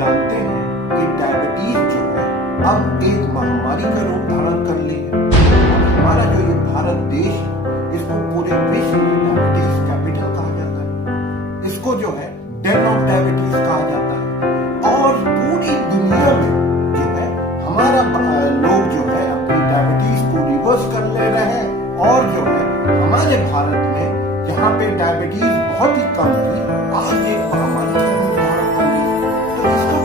जानते हैं कि डायबिटीज जो है अब एक महामारी का रूप धारण कर ली है। और हमारा जो ये भारत देश है, इसको पूरे विश्व में डायबिटीज कैपिटल कहा जाता है। इसको जो है डेन ऑफ डायबिटीज कहा जाता है। और पूरी दुनिया में जो है हमारा लोग जो है अपनी डायबिटीज को रिवर्स कर ले रहे हैं। और जो है हमारे भारत में जहाँ पे डायबिटीज बहुत ही कम थी, आज एक महामारी का रूप धारण कर ली है। तो इसका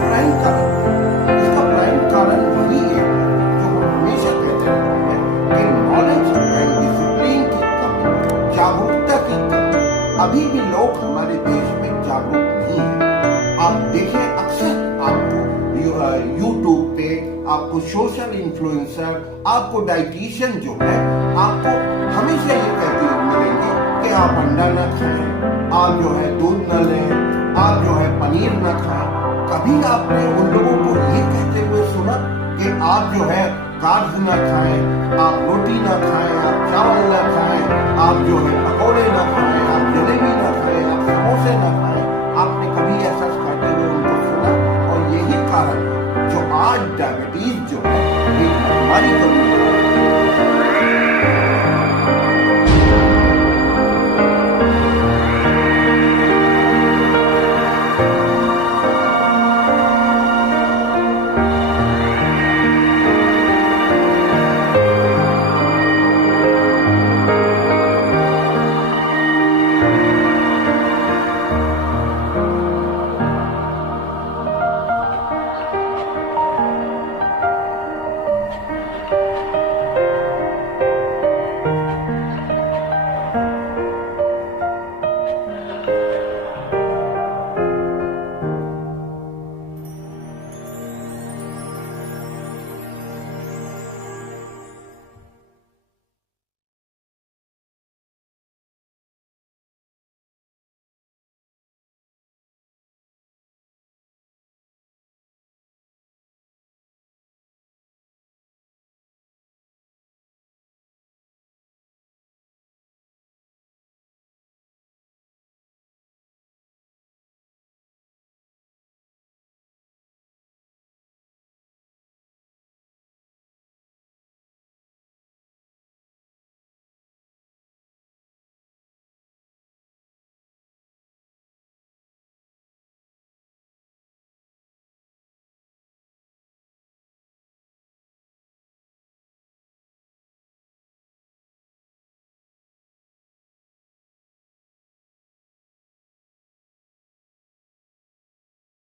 प्राइम कारण वही है जो हम हमेशा कहते रहते हैं कि नॉलेज एंड डिसिप्लिन की कमी, जागरूकता की कमी। अभी भी लोग हमारे देश में जागरूक नहीं है। आप देखें, अक्सर आपको यूट्यूब पे आपको सोशल इन्फ्लुएंसर, आपको डाइटिशियन जो है आपको हमेशा ये कहते मिलेंगे कि आप अंडा न खाएं, आप जो है दूध न लें, आप जो है पनीर न खाएं। कभी आपने उन लोगों को ये कहते हुए सुना कि आप जो है कार्ब्स न खाएं, आप रोटी न खाएं, आप चावल न खाएं, आप जो है पकौड़े न खाएं,